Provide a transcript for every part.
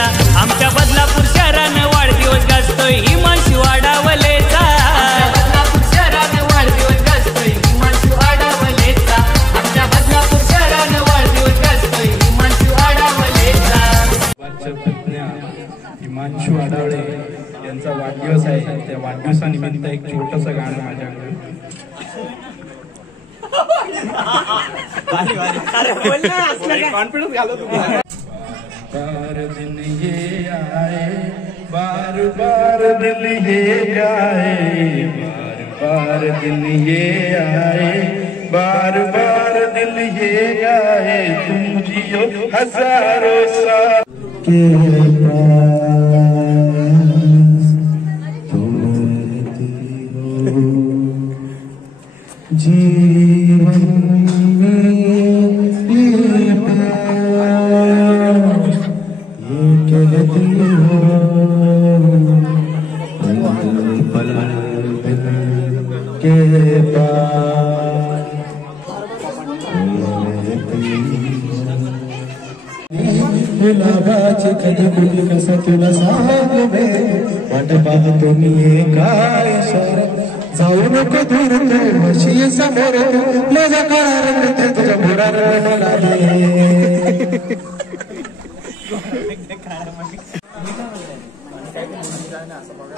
वाढावलेचा आमच्या बदलापूर शहरानं वाढदिवस गाजतोय हिमांशू वाढावलेचा बदलापूर शहरानं वाढदिवस गाजतोय हिमांशू वाढावलेचा आमच्या बदलापूर शहरानं वाढदिवस गाजतोय हिमांशू वाढावलेचा हिमांशू वाढावळे यांचा वाढदिवस आहे त्या वाढदिवसानिमित्त एक छोटंसं गाणं माझ्याकडे कॉन्फिडन्स घालो तुम्ही बार दिन ये आए बार बार दिल ये आए बार दिन ये आए बार बार दिल ये आए तुम जियो हजारों साल के पास तुम रहती हो जीवन गुलाबाची कधी कुठे कसं तुला सांगू बे वाट पाहतो मी काय इशारा जाऊ नको दूर तू म्हशी समोर माझा काळा रंग ते तुझ्या भोरा रंग लागले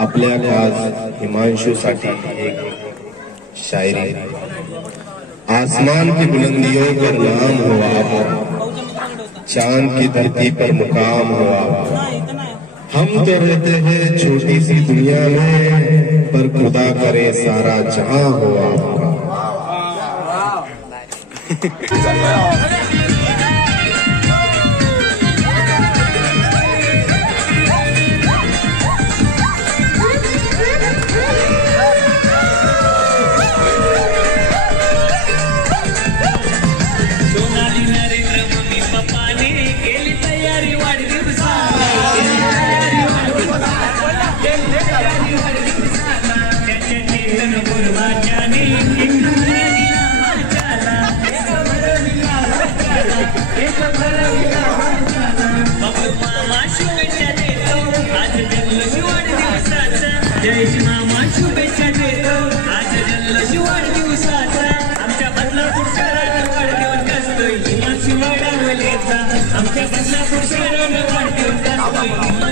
आपल्या खास हिमांशु साठी एक शायरी आसमान की बुलंदियों पर नाम हो आप चांद की धरती पर मुकाम हो आप हम तो रहते हैं छोटी सी दुनिया में पर खुदा करे सारा जहां हो आपका शुभेच्छा देतो आज जल्लोष वाढदिवसाचा आमच्या बदलापूर शहरानं वाढदिवस गाजतोय हिमांशू वाढावलेचा आमच्या बदलापूर शहरानं वाढदिवस गाजतोय हिमांशू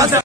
वाढावलेचा